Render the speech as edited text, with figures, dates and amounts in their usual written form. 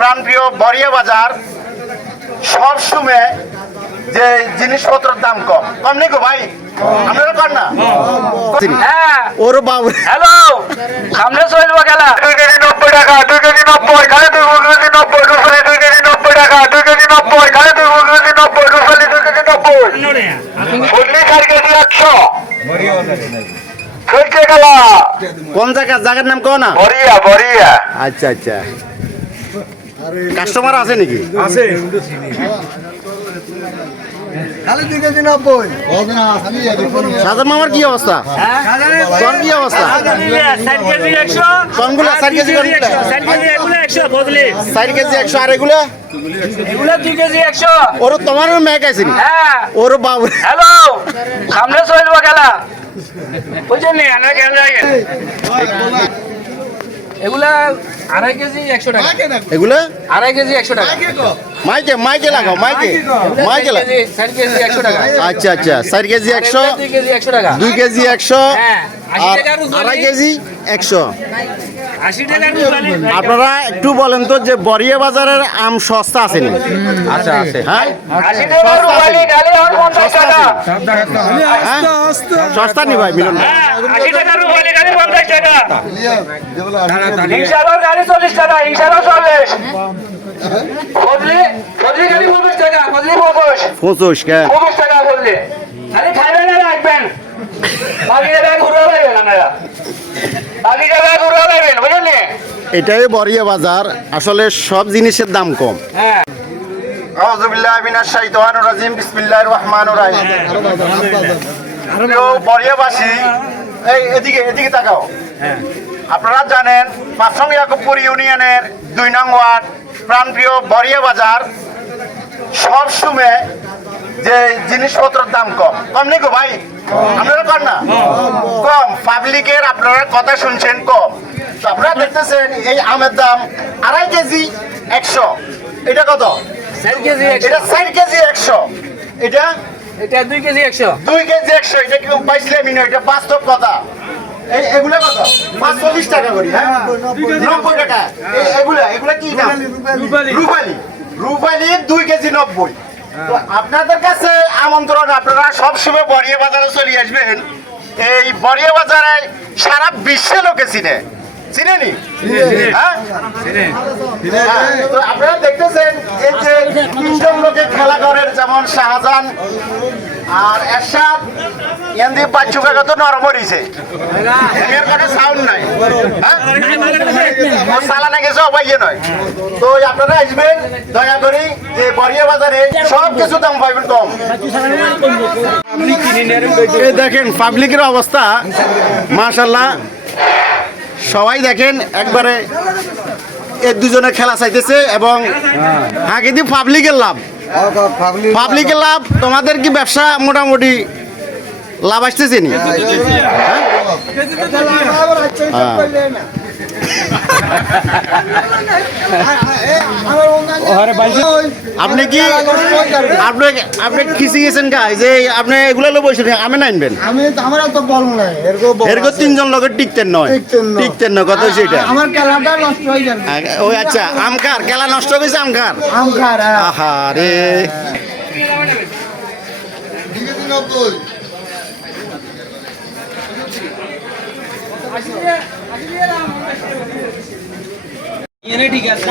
প্রাণপ্রিয় বরিয়া বাজার সবসময় যে জিনিসপত্রের দাম কম কম নেই গো ভাই, আপনারা পান না? হ্যাঁ ওর বাবু হ্যালো সামনে চলবো খেলা 2 কেজি 90 টাকা, 2 কেজি 90, খালি 2 কেজি 90, রুফালি 2 কেজি 90 টাকা, 2 কেজি 90, খালি 2 কেজি 90, রুফালি 2 কেজি 90, ফুললি 4 কেজি 100, চলছে খেলা। কোন জায়গার নাম কো না? বরিয়া বরিয়া। আচ্ছা আচ্ছা, কাস্টমার আছে নাকি? আছে সাজার মামার কি অবস্থা? তোর কি অবস্থা? কোনগুলা 4 কেজি 4 কেজি 100 আর এগুলা? এগুলো 2 কেজি 100। ওর তোমারও ম্যাক আছে নি? হ্যাঁ ওর বাবু হ্যালো সামনে চলবো খেলা বুঝছেন নি আমরা খেলা এগুলা 2.5 কেজি 100 টাকা। এগুলা 2.5 কেজি 100 টাকা। মাইকে লাগাও, মাইকে লাগাও। 4 কেজি 100 টাকা। আচ্ছা আচ্ছা, 4 কেজি 100, 2 কেজি 100 টাকা। 2 কেজি 100 হ্যাঁ 80 আর টাকার উপরে 2.5 কেজি 100। 80 টাকার উপরে আপনারা একটু বলেন তো যে বরিয়া বাজারের আম সস্তা আছে নি? আচ্ছা আছে হ্যাঁ 80 টাকার উপরে গালি আর 50 টাকা। হ্যাঁ? সস্তা নি ভাই মিলন ভাই? হ্যাঁ 80 টাকার উপরে গালি 50 টাকা। ইনশাআল্লাহ গালি 40 টাকা, ইনশাআল্লাহ 40। ফজলি গালি 50 টাকা, ফজলি 50 25 কে 50 টাকা ফজলি। খালি খাইবেন না রাখবেন, বাকি টাকা ঘুরে যাবেন আপনারা, বাকি টাকা ঘুরে যাবেন বুঝলেন? এটাই বরিয়া বাজার, আসলে সব জিনিসের দাম কম। হ্যাঁ আউযু বিল্লাহি মিনাশ শাইতানির রাজিম, বিসমিল্লাহির রহমানির রহিম। বরিয়াবাসী এই এদিকে তাকাও। আপনারা জানেন 5 নং ইয়াকুবপুর ইউনিয়নের 2 নং ওয়ার্ড প্রাণপ্রিয় বরিয়া বাজার সবসময় যে জিনিসপত্রের দাম কম কম নেই গো ভাই, আপনারা পান না? কম, পাবলিকের আপনারা কথা শুনছেন কম। তো আপনারা দেখতেছেন এই আমের দাম 2.5 কেজি 100। এটা কত? 4 কেজি 100। এটা 4 কেজি 100। এটা এটা 2 কেজি 100। 2 কেজি 100। এটা কি পাইছিলামই না, এটা বাস্তব কথা। এগুলা কত? 45 টাকা করি, হ্যাঁ 90 টাকা। এগুলা কি দাম? রুপালি 2 কেজি 90। তো আপনাদের কাছে আমন্ত্রণ, আপনারা সবসময় বরিয়া বাজারে চলে আসবেন। এই বরিয়া বাজারে সারা বিশ্বে লোকে চিনেনি? হ্যাঁ? হ্যাঁ, তো আপনারা দেখতেছেন এই যে 3জন লোকে খেলা করেন, যেমন শাহজাহান আর এরশাদ। এন্দি বাচ্চু কাকা তো নরম হইছে, এর কোনো সাউন্ড নাই। হ্যাঁ, ও সালানা গেছে অবাইয়ে নয়। তো আপনারা আসবেন দয়া করে, যে বরিয়া বাজারে সব কিছু দাম পাইবেন কম। এই দেখেন পাবলিকের অবস্থা, মাশাআল্লাহ। সবাই দেখেন একবারে এই দুজনে খেলা চাইতেছে, এবং আগে দিয়ে পাবলিকের লাভ, পাবলিকের লাভ। তোমাদের কি ব্যবসা মোটামুটি লাভ আসতেছে নি? আপনি কি আপনি খিচি গেছেন গাই যে আপনি এগুলো লো বসে আমি নাইনবেন? আমি আমার তো বল নাই এরকম 3জন লোকের টিকতেন নয়, টিকতেন না কত সেটা? আমার খেলাটা নষ্ট হয়ে যাবে। ওই আচ্ছা, আমকার খেলা নষ্ট হয়েছে, আমকার আমকার আহা রে। ঠিক আছে।